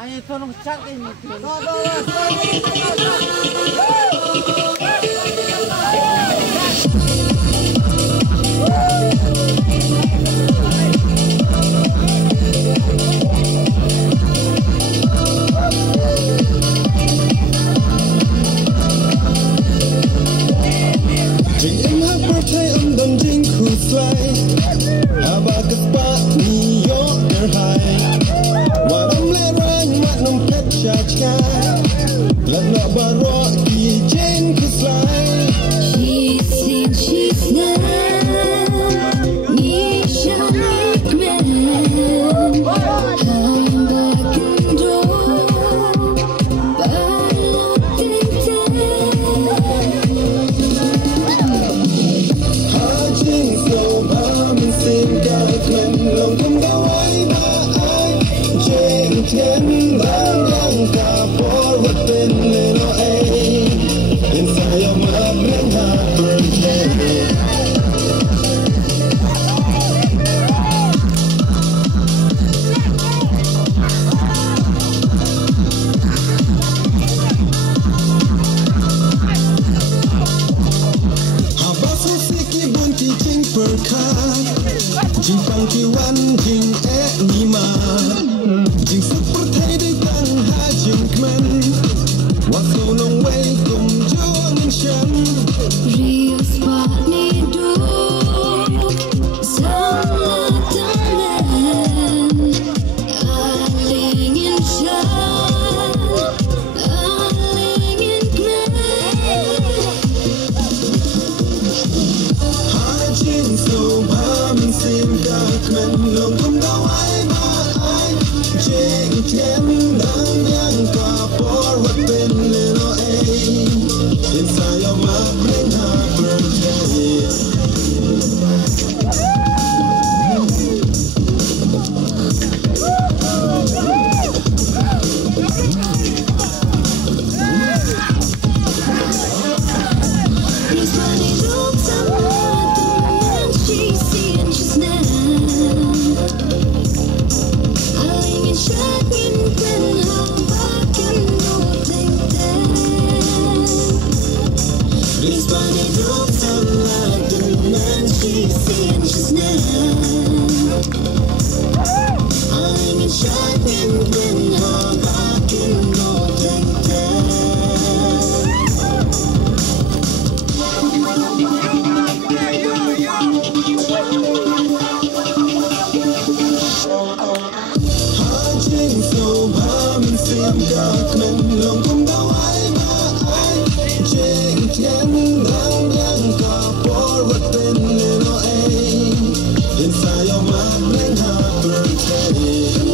Ayo tolong cari ini. Jing pang ki wan jing ni ma jing super thai dai tang ha jing kmen wa so long way kum jo ning shan Rio spot ni do sama tamen aling in shan aling in kmen ha jing so ba min sim ka kmen long kum da wai ma ai jing chen dang yang ka por what been little a inside of my brain heart birthday long kum da wai ma ai jing chen dang yang ka por what been little a inside of my brain heart birthday